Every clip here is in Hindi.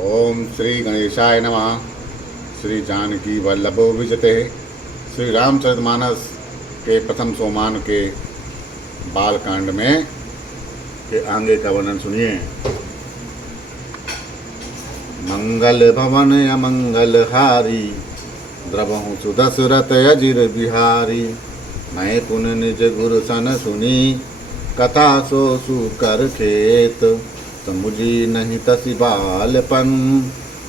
ओम श्री गणेशाय नमः। श्री जानकी वल्लभो विजते। श्री रामचरितमानस के प्रथम सोमान के बालकांड में के आगे का वर्णन सुनिए। मंगल भवन अमंगल हारी, द्रवहु सुदशरथ अजिर बिहारी। मैं पुन निज गुरु सन सुनी, कथा सो सुकर खेत। समुझी नहीं तसी बालपन,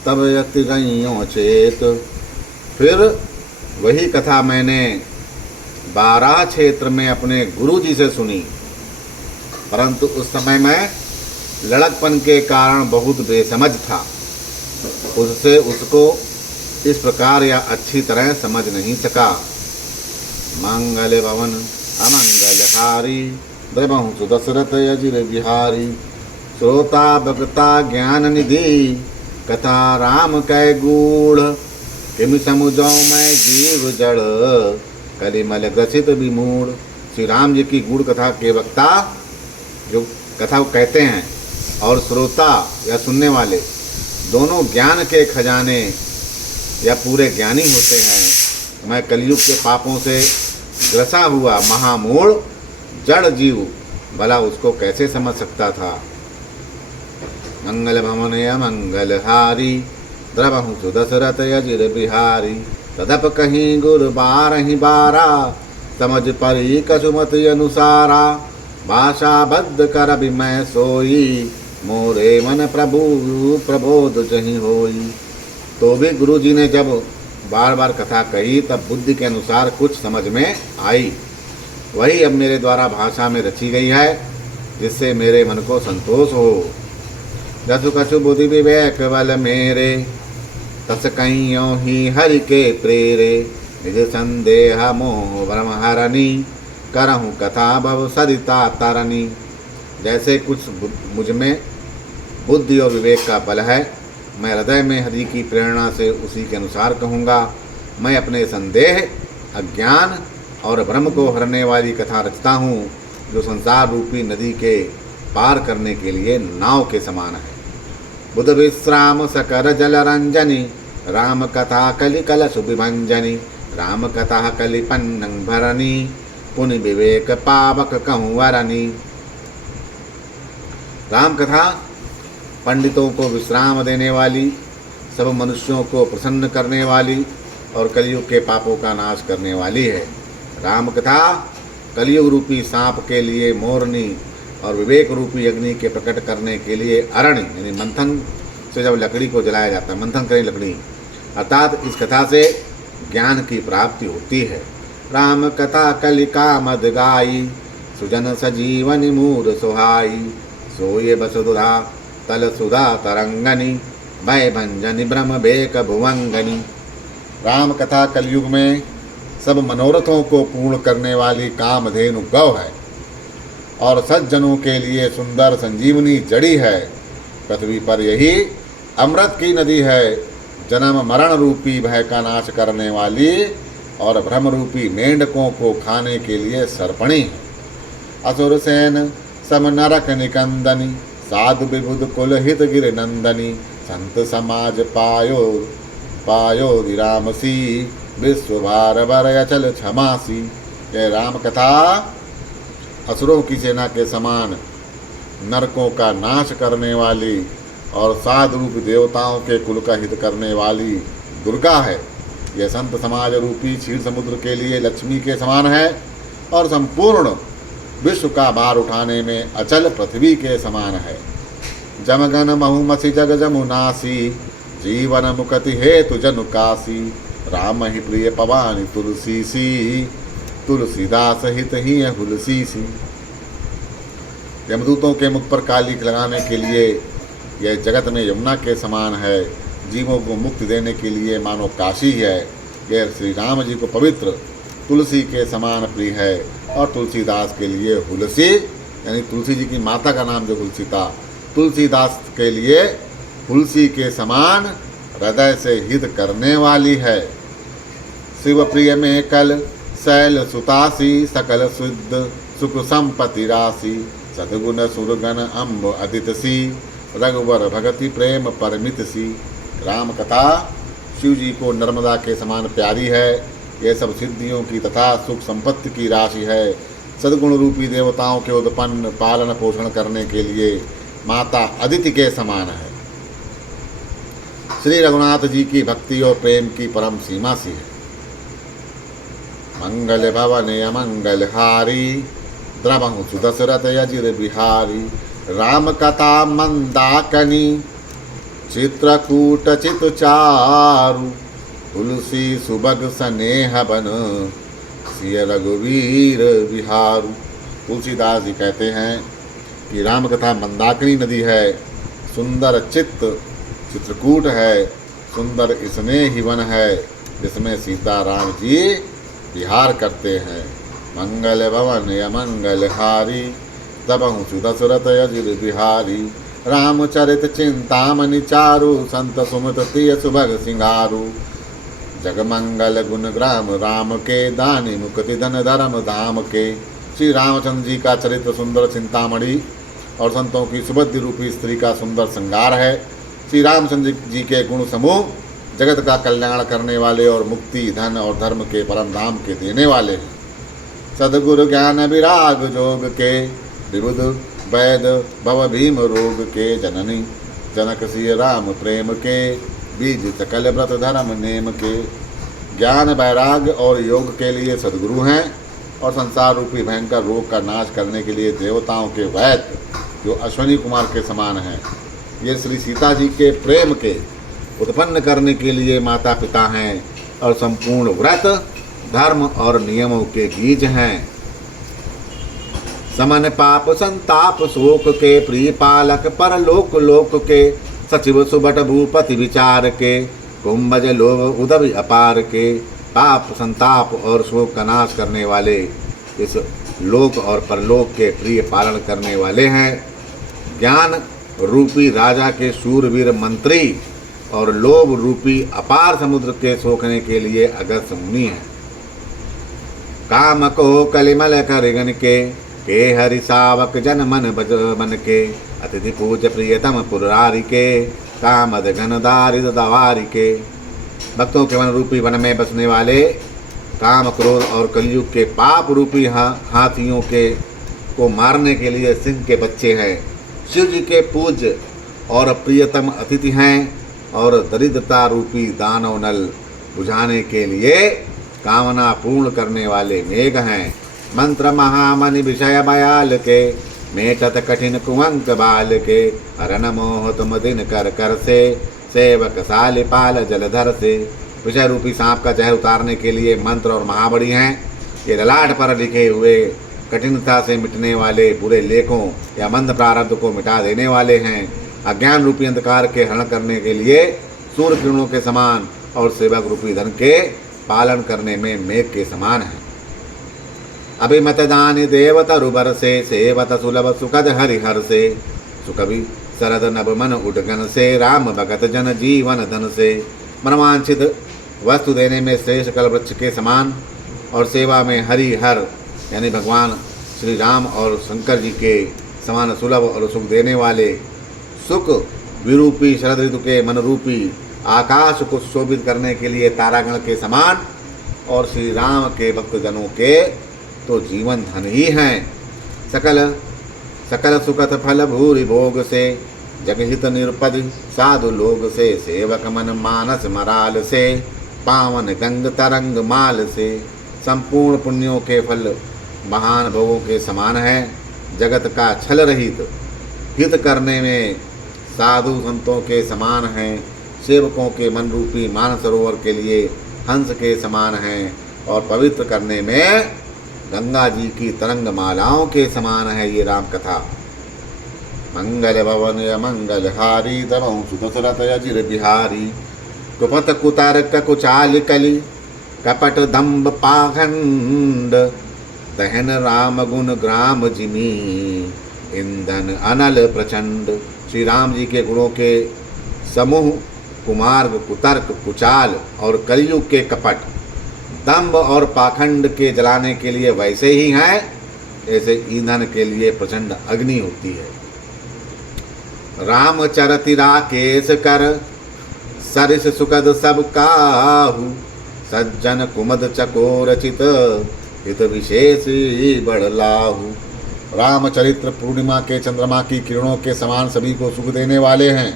तब यति गइयों चेत। फिर वही कथा मैंने 12 क्षेत्र में अपने गुरु जी से सुनी, परंतु उस समय मैं लड़कपन के कारण बहुत बेसमझ था। उससे उसको इस प्रकार या अच्छी तरह समझ नहीं सका। मंगल भवन अमंगल हारी, द्रवहु सुदशरथ अजिर बिहारी। श्रोता भगता ज्ञान निधि, कथा राम कै गूढ़। किम समुझौ मैं जीव जड़, कलिमल ग्रसित विमूढ़। श्री राम जी की गूढ़ कथा के वक्ता जो कथा को कहते हैं, और श्रोता या सुनने वाले दोनों ज्ञान के खजाने या पूरे ज्ञानी होते हैं। मैं कलयुग के पापों से ग्रसा हुआ महामूढ़ जड़ जीव भला उसको कैसे समझ सकता था। मंगल भवन अमंगल हारी, द्रवहु सुदशरथ अजिर बिहारी। तदप कहीं गुर 12 बारा, समझ परी कसुमत अनुसारा। भाषा बद्ध कर अभी मैं सोई, मोरे मन प्रभु प्रबोध जहीं होई। तो भी गुरु जी ने जब बार बार कथा कही, तब बुद्धि के अनुसार कुछ समझ में आई। वही अब मेरे द्वारा भाषा में रची गई है, जिससे मेरे मन को संतोष हो। जसु कछु बुद्धि विवेक बल मेरे, तस कहियों ही हरि के प्रेरे। निज संदेह मोह भ्रम हरनी, करहूँ कथा भव सरिता तरनी। जैसे कुछ मुझ में बुद्धि और विवेक का बल है, मैं हृदय में हरि की प्रेरणा से उसी के अनुसार कहूँगा। मैं अपने संदेह, अज्ञान और भ्रम को हरने वाली कथा रचता हूँ, जो संसार रूपी नदी के पार करने के लिए नाव के समान है। बुध विश्राम सकर जल रंजनी, राम कथा कलि कलश विभंजनी। राम कथा कलि पन्नंग भरनी, पुनि विवेक पावक कहूँ वरनी। राम कथा पंडितों को विश्राम देने वाली, सब मनुष्यों को प्रसन्न करने वाली और कलयुग के पापों का नाश करने वाली है। राम कथा कलयुग रूपी सांप के लिए मोरनी और विवेक रूपी अग्नि के प्रकट करने के लिए अरणी, यानी मंथन से जब लकड़ी को जलाया जाता है, मंथन करें लकड़ी, अर्थात इस कथा से ज्ञान की प्राप्ति होती है। राम कथा कलिका मद गाई, सुजन सजीवन मूर सुहाई। सोये बसुधा तल सुधा तरंगनी, भय भंजनी ब्रह्म बेक भुवंगनी। राम कथा कलयुग में सब मनोरथों को पूर्ण करने वाली कामधेनु गौ है और सज्जनों के लिए सुंदर संजीवनी जड़ी है। पृथ्वी पर यही अमृत की नदी है, जन्म मरण रूपी भय का नाश करने वाली और भ्रम रूपी मेंढकों को खाने के लिए सर्पणी है। असुर सेन सम नरक निकंदनी, साधु विबुध कुल हित गिर नंदनी। संत समाज पायो रामसी, विश्व भार बर अचल क्षमासी। यह राम कथा असुरों की सेना के समान नरकों का नाश करने वाली और साधु रूप देवताओं के कुल का हित करने वाली दुर्गा है। यह संत समाज रूपी क्षीर समुद्र के लिए लक्ष्मी के समान है और संपूर्ण विश्व का भार उठाने में अचल पृथ्वी के समान है। जमगन महुमसी जग जमुनासी, जीवन मुक्ति हेतु जनु कासी। राम ही प्रिय पवानी तुलसी सी, तुलसीदास हित ही है हुलसी सी। यमदूतों के मुख पर काली लगाने के लिए यह जगत में यमुना के समान है। जीवों को मुक्ति देने के लिए मानो काशी है। यह श्री राम जी को पवित्र तुलसी के समान प्रिय है और तुलसीदास के लिए हुलसी, यानी तुलसी जी की माता का नाम जो हुलसी था, तुलसीदास के लिए हुलसी के समान हृदय से हित करने वाली है। शिव प्रिय में कल शैल सुतासी, सकल शुद्ध सुख संपत्ति राशि। सद्गुण सुरगन अम्ब अदितसी, रघुवर भगति प्रेम परमित सी। राम कथा शिव जी को नर्मदा के समान प्यारी है। यह सब सिद्धियों की तथा सुख संपत्ति की राशि है। सद्गुण रूपी देवताओं के उत्पन्न पालन पोषण करने के लिए माता अदिति के समान है। श्री रघुनाथ जी की भक्ति और प्रेम की परम सीमा सी है। मंगल भवन अमंगल हारी द्रवहु सुदशरथ अजिर बिहारी। राम कथा मंदाकनी चित्रकूट चित चारु। तुलसी सुबग स्नेह बन सिय रघुवीर विहारु। तुलसीदास जी कहते हैं कि राम कथा मंदाकिनी नदी है, सुंदर चित्रकूट है, सुंदर स्नेही वन है जिसमें सीता राम जी विहार करते हैं। मंगल भवन अमंगल हारी तबहु सुदशरथ अजिर बिहारी। रामचरित चिंतामणि चारु संत सुमत प्रिय सुभग सिंगारू। जगमंगल गुण ग्राम राम के दानी मुक्ति धन धर्म धाम के। श्री रामचंद्र जी का चरित्र सुंदर चिंतामणि और संतों की सुबद्धि रूपी स्त्री का सुंदर श्रृंगार है। श्री रामचंद्र जी के गुण समूह जगत का कल्याण करने वाले और मुक्ति धन और धर्म के परम धाम के देने वाले हैं। सदगुरु ज्ञान विराग जोग के विबुध वैद भव भीम रोग के जननी। जनक सिय राम प्रेम के बीज सकल व्रत धर्म नेम के। ज्ञान वैराग्य और योग के लिए सदगुरु हैं और संसार रूपी भयंकर रोग का नाश करने के लिए देवताओं के वैद्य जो अश्वनी कुमार के समान हैं। ये श्री सीता जी के प्रेम के उत्पन्न करने के लिए माता पिता हैं और संपूर्ण व्रत धर्म और नियमों के बीज हैं। समन पाप संताप शोक के प्रिय पालक पर लोक लोक के। सचिव सुबट भूपति विचार के कुंभज लोभ उदय अपार के। पाप संताप और शोक का नाश करने वाले इस लोक और परलोक के प्रिय पालन करने वाले हैं। ज्ञान रूपी राजा के शूरवीर मंत्री और लोभ रूपी अपार समुद्र के सोखने के लिए अगस्त्य मुनि हैं। काम को कलिमल कर के हरि सावक जन मन बज मन के। अतिथि पूज प्रियतम पुरारी के कामद घन दारिद दवारी के। भक्तों के वन रूपी वन में बसने वाले काम क्रोध और कलयुग के पाप रूपी हाथियों के को मारने के लिए सिंह के बच्चे हैं। शिव जी के पूज्य और प्रियतम अतिथि हैं और दरिद्रता रूपी दानव नल बुझाने के लिए कामना पूर्ण करने वाले मेघ हैं। मंत्र महामनि विषय बयाल के मेटत कठिन कुंवंक बाल के। अरन मोह तुम दिन कर कर से सेवक साल पाल जलधर से। विषय रूपी सांप का जहर उतारने के लिए मंत्र और महाबड़ी हैं। ये ललाट पर लिखे हुए कठिनता से मिटने वाले बुरे लेखों या मंद प्रारब्ध को मिटा देने वाले हैं। अज्ञान रूपी अंधकार के हरण करने के लिए सूर्य किरणों के समान और सेवक रूपी धन के पालन करने में मेघ के समान है। अभिमत दानी देवत रुबर से सेवत सुलभ सुखद हरिहर से। सुकवि शरद नभ मन उडगन से राम भगत जन जीवन धन से। मनवांछित वस्तु देने में श्रेष्ठ कल वृक्ष के समान और सेवा में हरिहर यानी भगवान श्री राम और शंकर जी के समान सुलभ और सुख देने वाले। सुख विरूपी शरद ऋतु के मन रूपी आकाश को शोभित करने के लिए तारागण के समान और श्री राम के भक्तजनों के तो जीवन धन ही हैं। सकल सुखत फल भूरि भोग से जगहित निरुपद साधु लोग से। सेवक मन मानस मराल से पावन गंग तरंग माल से। संपूर्ण पुण्यों के फल महान भोगों के समान है। जगत का छल रहित हित करने में साधु संतों के समान हैं। सेवकों के मन रूपी मानसरोवर के लिए हंस के समान हैं और पवित्र करने में गंगा जी की तरंग मालाओं के समान है ये राम कथा। मंगल भवन अमंगल हारी तबहु सुदशरथ अजिर बिहारी। कुपथ कुतर्क कुचाल कली कपट दम्भ पाखंड। दहन राम गुण ग्राम जिमी ईंधन अनल प्रचंड। श्री राम जी के गुणों के समूह कुमार्ग कुतर्क कुचाल और कलयुग के कपट दंभ और पाखंड के जलाने के लिए वैसे ही हैं जैसे ईंधन के लिए प्रचंड अग्नि होती है। राम चरति राकेश कर, सरिस सुखद सब काहू। सज्जन कुमद चकोर चित, हित विशेष बड़ लाहू। रामचरित्र पूर्णिमा के चंद्रमा की किरणों के समान सभी को सुख देने वाले हैं,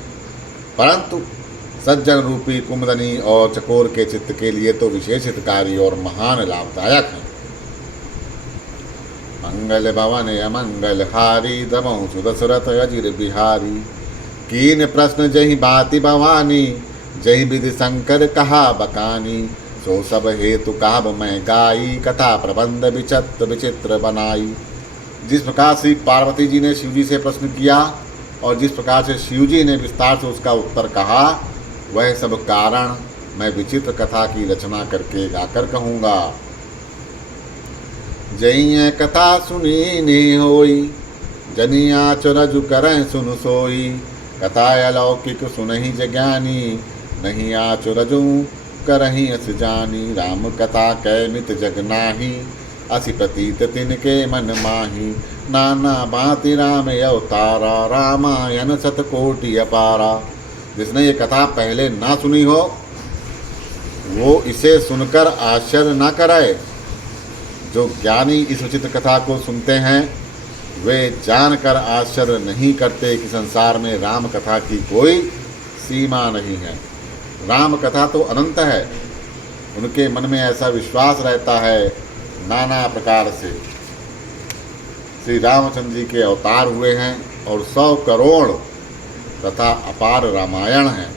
परंतु सज्जन रूपी कुमदनी और चकोर के चित्त के लिए तो विशेष हितकारी और महान लाभदायक है। मंगल भवन अमंगल हारी, दमहु सुदशरथ अजिर बिहारी। कीन प्रश्न जहि बाति भवानी, जहि विधि शंकर कहा बकानी। सो सब हेतु काब मैं गाई, कथा प्रबंध विचित्र विचित्र बनाई। जिस प्रकार से पार्वती जी ने शिव जी से प्रश्न किया और जिस प्रकार से शिव जी ने विस्तार से उसका उत्तर कहा, वह सब कारण मैं विचित्र कथा की रचना करके गाकर कहूँगा। जइए कथा सुनी ने होई, जनिया चरजु करें सुन सोई। कथा अलौकिक सुनहि जज्ञानी, नहीं आचुरजु करही अस जानी। राम कथा कै मित जग नाही, असि प्रतीत तिनके मन माही। नाना भांति राम अवतारा, रामायण शतकोटि अपारा। जिसने ये कथा पहले ना सुनी हो, वो इसे सुनकर आश्चर्य न करे। जो ज्ञानी इस विचित्र कथा को सुनते हैं, वे जानकर आश्चर्य नहीं करते कि संसार में राम कथा की कोई सीमा नहीं है। राम कथा तो अनंत है। उनके मन में ऐसा विश्वास रहता है नाना प्रकार से। श्री रामचंद्र जी के अवतार हुए हैं और 100 करोड़ तथा अपार रामायण है।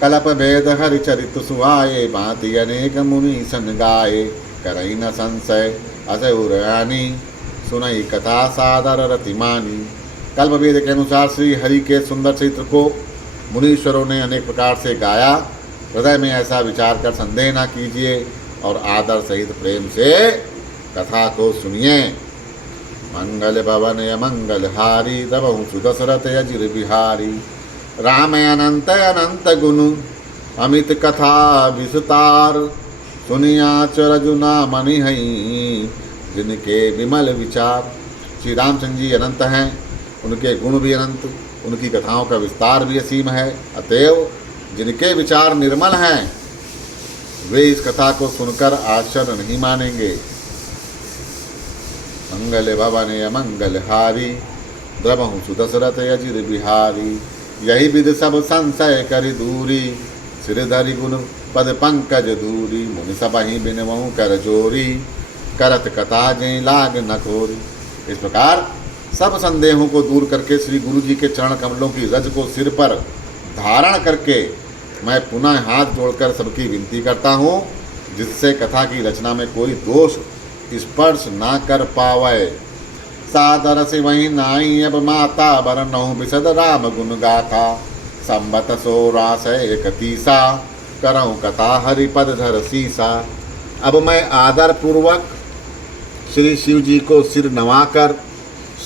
कलप भेद हरिचरित सुहाये, भांति अनेक मुनि सन गाये। करई न संशय असुरानी, सुनई कथा सादर रतिमानी। कल्प वेद के अनुसार श्री हरि के सुंदर चरित्र को मुनीश्वरों ने अनेक प्रकार से गाया। हृदय में ऐसा विचार कर संदेह न कीजिए और आदर सहित प्रेम से कथा को सुनिए। मंगल भवन अमंगल हारी, दबहु सुदशरथ अजिर बिहारी। राम अनंत अनंत गुण, अमित कथा विस्तार। सुनिया चरजु नाम निहई, जिनके विमल विचार। श्री रामचंद्र जी अनंत हैं, उनके गुण भी अनंत, उनकी कथाओं का विस्तार भी असीम है। अतएव जिनके विचार निर्मल हैं, वे इस कथा को सुनकर आश्चर्य नहीं मानेंगे। मंगल भवन अमंगल हारी, द्रवहु सुदशरथ अजिर बिहारी। यही विधि सब संशय करि दूरी, सिरधरि गुण पद पंकज दूरी। मुनि सबहि बिनवहु कर जोरी, करत कथा जय लाग न खोरी। इस प्रकार सब संदेहों को दूर करके श्री गुरु जी के चरण कमलों की रज को सिर पर धारण करके मैं पुनः हाथ जोड़कर सबकी विनती करता हूँ, जिससे कथा की रचना में कोई दोष स्पर्श ना कर पावे। सादर से वही नाई अब माता, बरनहु बिसद राम गुण गाथा। संबत 1631, करऊँ कथा हरिपद धर सीसा। अब मैं आदर पूर्वक श्री शिव जी को सिर नवाकर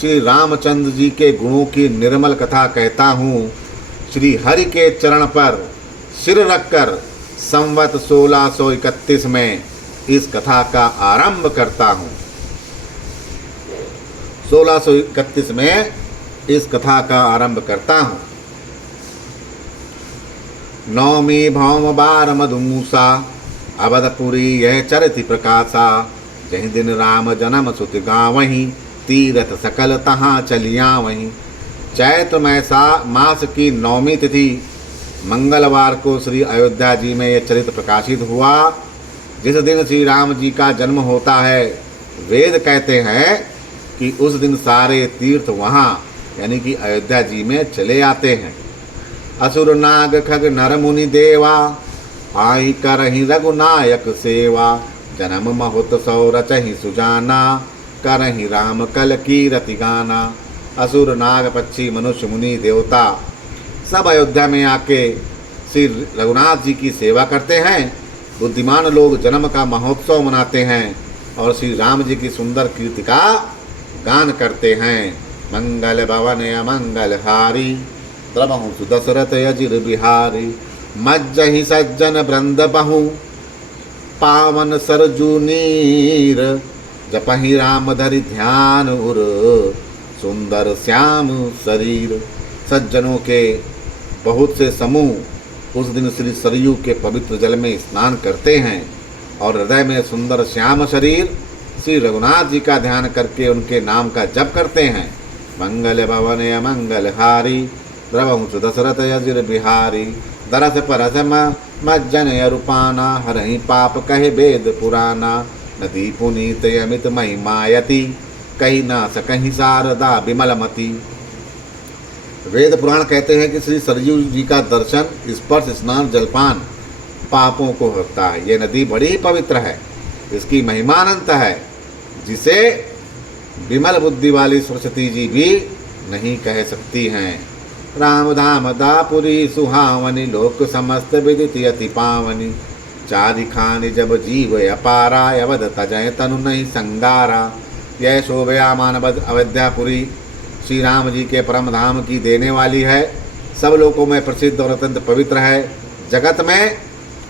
श्री रामचंद्र जी के गुणों की निर्मल कथा कहता हूँ। श्री हरि के चरण पर सिर रखकर संवत 1631 में इस कथा का आरंभ करता हूँ। 1631 में इस कथा का आरंभ करता हूँ। नौमी भौम बार मधुमूसा, अवधपुरी यह चरित प्रकाशा। जहि दिन राम जन्म सुत गावहीं, तीरथ सकल तहाँ चलिया वहीं। चैत्र मास की 9वीं तिथि मंगलवार को श्री अयोध्या जी में यह चरित्र प्रकाशित हुआ। जिस दिन श्री राम जी का जन्म होता है, वेद कहते हैं कि उस दिन सारे तीर्थ वहाँ यानी कि अयोध्या जी में चले आते हैं। असुर नाग खग नर मुनि देवा, आई करहि रघुनायक सेवा। जन्म महोत्सव रचहि सुजाना, करहि राम कल की रति गाना। असुर नाग पक्षी मनुष्य मुनि देवता सब अयोध्या में आके श्री रघुनाथ जी की सेवा करते हैं। बुद्धिमान लोग जन्म का महोत्सव मनाते हैं और श्री राम जी की सुंदर कीर्ति का गान करते हैं। मंगल भवन अमंगल हारी, द्रवहु सुदशरथ अजिर बिहारी। मज्जहि सज्जन वृंद बहु, पावन सरजू नीर। जपहि राम धरि ध्यान उर, सुंदर श्याम शरीर। सज्जनों के बहुत से समूह उस दिन श्री सरयू के पवित्र जल में स्नान करते हैं और हृदय में सुंदर श्याम शरीर श्री रघुनाथ जी का ध्यान करके उनके नाम का जप करते हैं। मंगल भवन मंगल हारी द्रवंश दशरथ यजिर बिहारी। दरस परस मज्जन अरूपाना हरहि पाप कहे वेद पुराना। नदी पुनीत अमित महिमायति कही ना सकहीं शारदा विमलमती। वेद पुराण कहते हैं कि श्री सरयू जी का दर्शन, स्पर्श, स्नान, जलपान पापों को हरता है। ये नदी बड़ी ही पवित्र है, इसकी महिमा अनंत है, जिसे विमल बुद्धि वाली सरस्वती जी भी नहीं कह सकती हैं। राम धाम दापुरी सुहावनी लोक समस्त विदिति अति पावनी। चारि खानि जब जीव अपारा अवध तजय तनु नहीं संगारा। यह शोभया मानवद अयोध्यापुरी श्री राम जी के परम धाम की देने वाली है। सब लोकों में प्रसिद्ध और अत्यंत पवित्र है। जगत में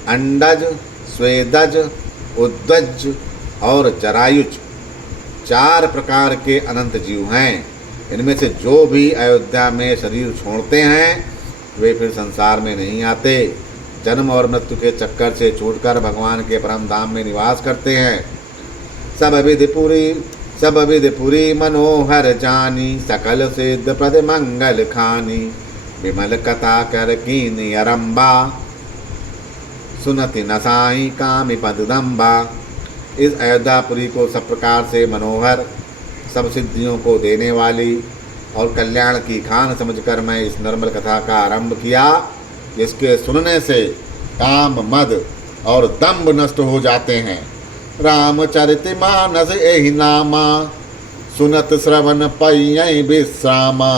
अंडज, स्वेदज, उद्दज और जरायुज 4 प्रकार के अनंत जीव हैं। इनमें से जो भी अयोध्या में शरीर छोड़ते हैं वे फिर संसार में नहीं आते। जन्म और मृत्यु के चक्कर से छूटकर भगवान के परम धाम में निवास करते हैं। सब विधिपुरी मनोहर जानी सकल सिद्ध प्रद मंगल खानी। विमल कथा कर कीन अरंबा सुनति नसाई कामि पददम्बा। इस अयोध्यापुरी को सब प्रकार से मनोहर, सब सिद्धियों को देने वाली और कल्याण की खान समझकर मैं इस निर्मल कथा का आरंभ किया, जिसके सुनने से काम, मद और दंभ नष्ट हो जाते हैं। रामचरितमानस एहि नामा सुनत श्रवण पय्यै विश्रामा।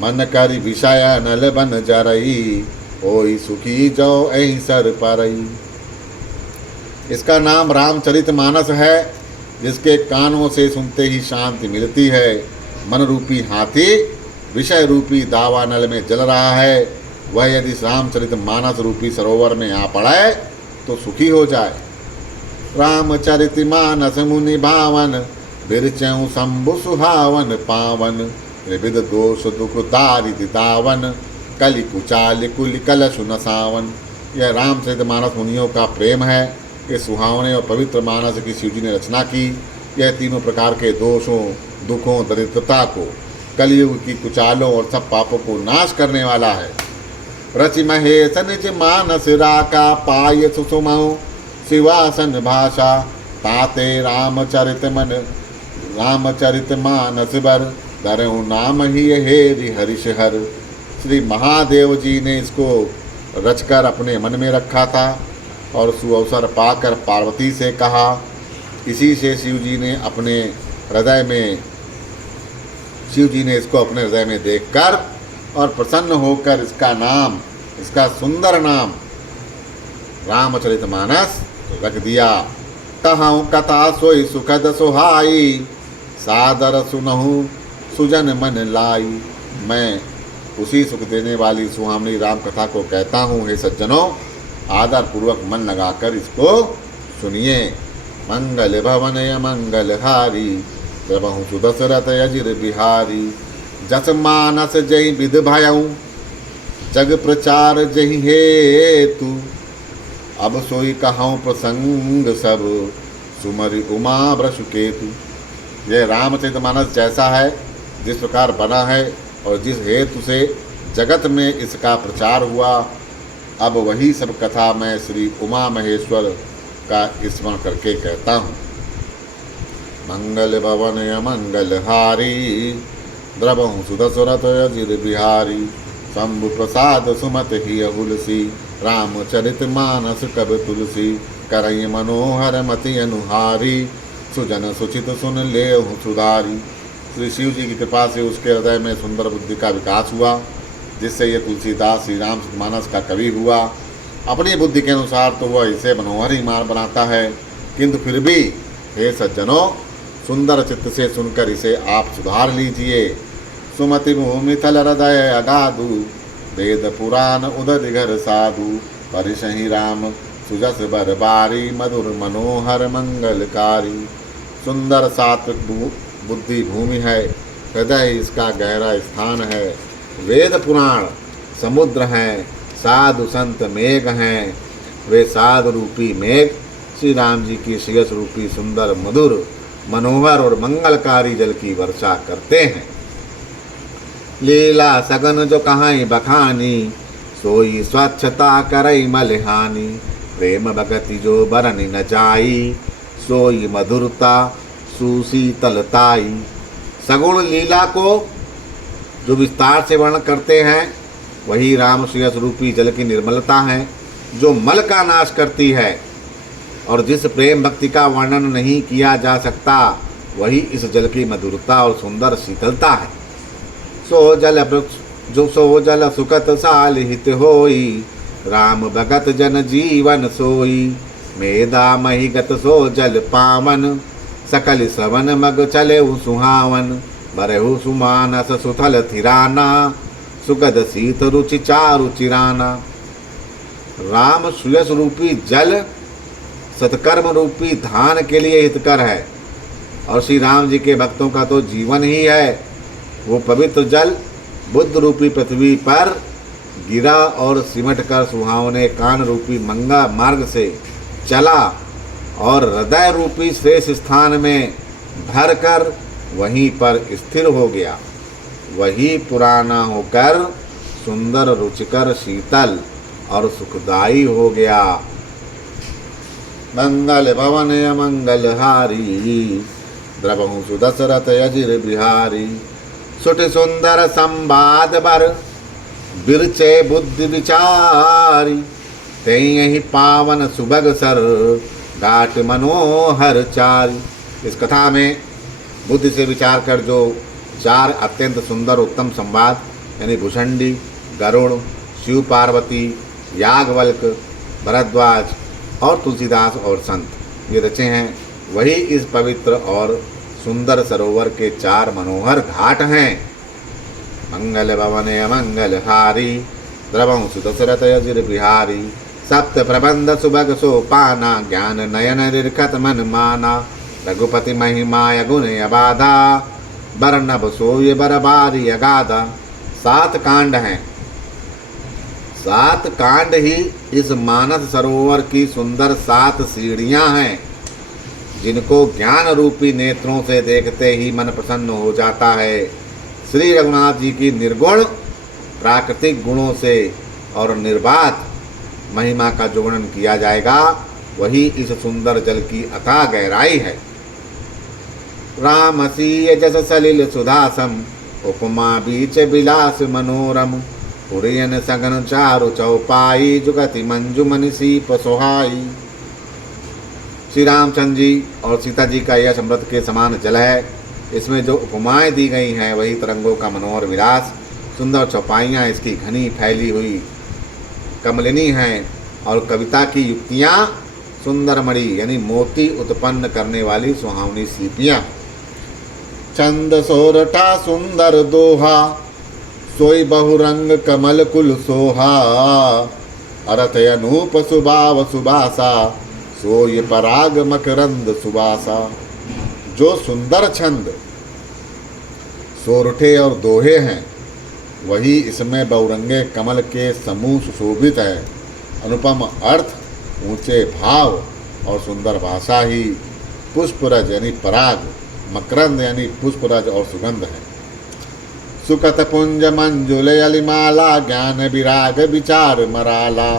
मन करि विषय नल बन जरई ओई सुखी जो एहि सर परई। इसका नाम रामचरितमानस है, जिसके कानों से सुनते ही शांति मिलती है। मन रूपी हाथी विषय रूपी दावानल में जल रहा है, वह यदि रामचरितमानस रूपी सरोवर में आ पड़े तो सुखी हो जाए। रामचरितमानस मुनि भावन बिरचऊ शंभु सुहावन पावन। त्रिविध दोष दुख दारिद्र दावन कलि कुचाल कुल कलश नसावन। यह रामचरितमानस मुनियों का प्रेम है। इस सुहावने और पवित्र मानस की शिव जी ने रचना की। यह तीनों प्रकार के दोषों, दुखों, दरिद्रता को, कलयुग की कुचालों और सब पापों को नाश करने वाला है। रचि महेश निज मानस राका पाय सुसुमऊ शिवासन भाषा। ताते रामचरित मानस बर धरऊ नाम ही हेरि हरिशहर। श्री महादेव जी ने इसको रचकर अपने मन में रखा था और सुअवसर पाकर पार्वती से कहा। इसी से शिव जी ने इसको अपने हृदय में देखकर और प्रसन्न होकर इसका सुंदर नाम रामचरितमानस रख दिया। कहूँ कथा सोई सुखद सुहाई सादर सुनहु सुजन मन लाई। मैं उसी सुख देने वाली सुहावनी राम कथा को कहता हूँ। हे सज्जनों, आदर पूर्वक मन लगाकर इसको सुनिए। मंगल भवन मंगल हारी द्रवहु सुदशरथ यजिर बिहारी। जस मानस जय विध भयऊ जग प्रचार जहि हेतु। अब सोई कहूँ प्रसंग सब सुमरि उमा वृष केतु। यह रामचरितमानस जैसा है, जिस प्रकार बना है और जिस हेतु से जगत में इसका प्रचार हुआ, अब वही सब कथा मैं श्री उमा महेश्वर का स्मरण करके कहता हूँ। मंगल भवन मंगल हारी द्रवहु सुदशरथ यजिर बिहारी। शंभु प्रसाद सुमत ही हुलसी रामचरित मानस कब तुलसी। करई मनोहर मति अनुहारी सुजन सुचित सुन ले सुधारी। श्री शिव जी की कृपा से उसके हृदय में सुंदर बुद्धि का विकास हुआ, जिससे ये तुलसीदास श्री रामचरितमानस का कवि हुआ। अपनी बुद्धि के अनुसार तो वह इसे मनोहर ही मार बनाता है, किंतु फिर भी हे सज्जनों, सुंदर चित्त से सुनकर इसे आप सुधार लीजिए। सुमति भूमि थल हृदय अगाधु वेद पुराण उदर घर साधु। परिशहि राम सुजस बरबारी मधुर मनोहर मंगलकारी। सुंदर सात्विक बुद्धि भूमि है, हृदय इसका गहरा स्थान है। वेद पुराण समुद्र हैं, साधु संत मेघ हैं। वे साधु रूपी मेघ श्री राम जी की श्रेयस रूपी सुंदर मधुर मनोहर और मंगलकारी जल की वर्षा करते हैं। लीला सगन जो कहाई बखानी, सोई स्वच्छता करई मलिहानी। प्रेम भगति जो बरन न जाई, सोई मधुरता सुशीतलताई। सगुण लीला को जो विस्तार से वर्णन करते हैं वही राम श्रेयस रूपी जल की निर्मलता है, जो मल का नाश करती है। और जिस प्रेम भक्ति का वर्णन नहीं किया जा सकता वही इस जल की मधुरता और सुंदर शीतलता है। सो जल सुखत साल हित होई, राम भगत जन जीवन सोई। मेधा मही गत सो जल पावन, सकल श्रवण मग चले सुहावन। बरहु सुमानस सुथल थिराना, सुगध शीत रुचि चारु चिराना। राम श्रेयस रूपी जल सत्कर्म रूपी धान के लिए हितकर है, और श्री राम जी के भक्तों का तो जीवन ही है। वो पवित्र जल बुद्ध रूपी पृथ्वी पर गिरा और सिमट कर सुहावने कान रूपी मंगा मार्ग से चला और हृदय रूपी श्रेष्ठ स्थान में भरकर वहीं पर स्थिर हो गया। वही पुराना होकर सुंदर रुचिकर शीतल और सुखदायी हो गया। मंगल भवन अमंगल हारी, द्रवहु सुदशरथ अजिर बिहारी। सुट सुंदर संवाद बर, बिरचे बुद्धि विचारी। तेहि पावन सुभग सर, घाट मनोहर चारी। इस कथा में बुद्धि से विचार कर जो चार अत्यंत सुंदर उत्तम संवाद यानी भुषंडी, गरुड़, शिव पार्वती, याज्ञवल्क, भरद्वाज और तुलसीदास और संत ये रचे हैं, वही इस पवित्र और सुंदर सरोवर के चार मनोहर घाट हैं। मंगल भवन अमंगल हारी, द्रवं सुदशरथ अजिर बिहारी। सप्त प्रबंध सुभग सोपाना, ज्ञान नयन निरखत मन माना। रघुपति महिमा गुण अबाधा, बरनभ सोय बरबारी अगाधा। 7 कांड हैं। 7 कांड ही इस मानस सरोवर की सुंदर 7 सीढ़ियां हैं, जिनको ज्ञान रूपी नेत्रों से देखते ही मन प्रसन्न हो जाता है। श्री रघुनाथ जी की निर्गुण प्राकृतिक गुणों से और निर्बाध महिमा का जो वर्णन किया जाएगा वही इस सुंदर जल की अथाह गहराई है। रामसीय जस सलिल सुधासम, उपमा बीच बिलास मनोरम। पुरियन सगन चारु चौपाई, जुगति मंजु मनीषी पसोहाई। श्री रामचंद्र जी और सीता जी का यह अमृत के समान जल है। इसमें जो उपमाएं दी गई हैं वही तरंगों का मनोहर विलास, सुंदर चौपाइयाँ इसकी घनी फैली हुई कमलिनी हैं, और कविता की युक्तियाँ सुंदर मणि यानी मोती उत्पन्न करने वाली सुहावनी सीपियाँ। चंद सोरठा सुंदर दोहा, सोई बहुरंग कमल कुल सोहा। अरथ अनूप सुभाव सुबासा, सोई पराग मकरंद सुबासा। जो सुंदर छंद सोरठे और दोहे हैं वही इसमें बहुरंगे कमल के समूह सुशोभित है। अनुपम अर्थ, ऊंचे भाव और सुंदर भाषा ही पुष्परज यानी पराग, मकरंद यानी पुष्परज और सुगंध है। सुकत पुंज मंजुल अलिमाला, ज्ञान विराग विचार मराला।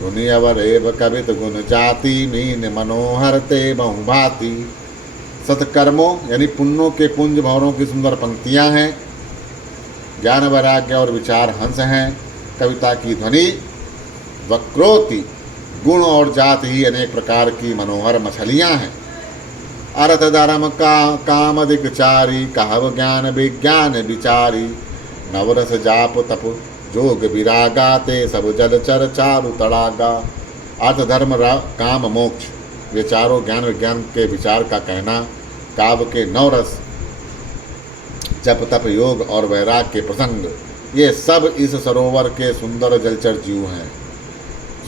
धुनि अवरेव कवित गुण जाति, मीन मनोहर ते बहुभाति। सत्कर्मों यानी पुण्यों के पुंज भंवरों की सुंदर पंक्तियां हैं। ज्ञान वैराग्य और विचार हंस हैं। कविता की ध्वनि वक्रोक्ति, गुण और जात ही अनेक प्रकार की मनोहर मछलियां हैं। अर्थ धर्म का काम अधिक चारी, कहव ज्ञान विज्ञान विचारी। नवरस जाप तप जोग विरागा, ते सब जल चर चारु तड़ागा। अर्थ धर्म काम मोक्ष ये चारों ज्ञान विज्ञान के विचार का कहना, काव्य के नवरस जप तप योग और वैराग के प्रसंग, ये सब इस सरोवर के सुंदर जलचर जीव हैं।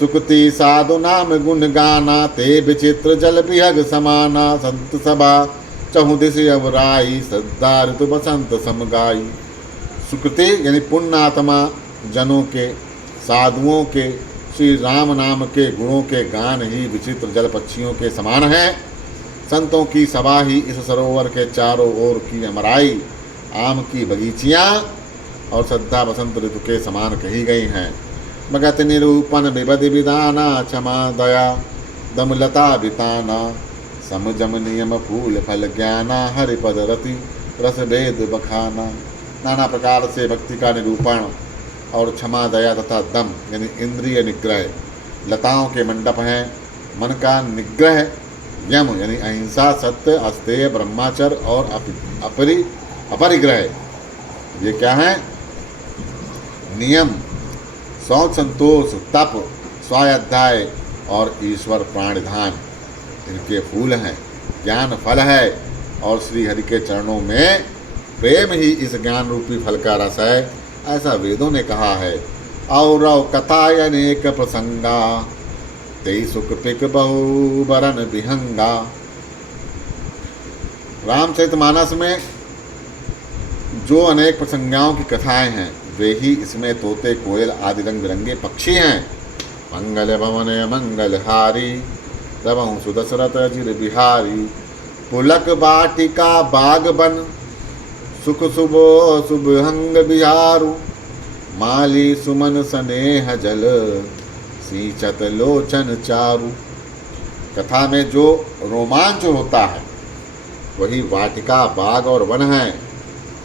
सुकृति साधु नाम गुण गाना, ते विचित्र जल बिहग समाना। संत सभा चहु दिशि अवराई, श्रद्धा ऋतु बसंत समगाई। सुकृति यानी पुण्यात्मा जनों के, साधुओं के श्री राम नाम के गुणों के गान ही विचित्र जल पक्षियों के समान है। संतों की सभा ही इस सरोवर के चारों ओर की अमराई, आम की बगीचियाँ और श्रद्धा बसंत ऋतु के समान कही गई हैं। भगत निरूपण विबधि विधाना, क्षमा दया दमलता बिताना, समजम नियम फूल फल ज्ञाना, हरिपद रति रस भेद बखाना। नाना प्रकार से भक्ति का निरूपण और क्षमा दया तथा दम यानी इंद्रिय निग्रह, लताओं के मंडप हैं। मन का निग्रह यम यानी अहिंसा, सत्य, अस्तेय, ब्रह्माचर्य और अपरिग्रह, ये क्या है? नियम, शौच संतोष, तप, स्वाध्याय और ईश्वर प्राणिधान इनके फूल हैं। ज्ञान फल है और श्री हरि के चरणों में प्रेम ही इस ज्ञान रूपी फल का रस है, ऐसा वेदों ने कहा है। और कथा अनेक प्रसंगा, तेई सुख पिक बहु बरन विहंगा। रामचरितमानस में जो अनेक प्रसंगाओं की कथाएं हैं वे ही इसमें तोते, कोयल आदि रंग बिरंगे पक्षी हैं। मंगल भवन मंगल हारी, रवहु सुदशरथ अजिर बिहारी। पुलक बाटिका बाग बन, सुख शुभो शुभहंग बिहारू। माली सुमन स्नेह जल, सींचत लोचन चारू। कथा में जो रोमांच होता है वही वाटिका, बाग और वन है,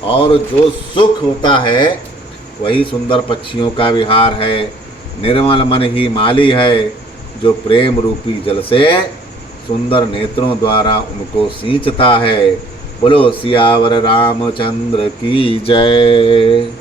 और जो सुख होता है वही सुंदर पक्षियों का विहार है। निर्मल मन ही माली है, जो प्रेम रूपी जल से सुंदर नेत्रों द्वारा उनको सींचता है। बोलो सियावर रामचंद्र की जय।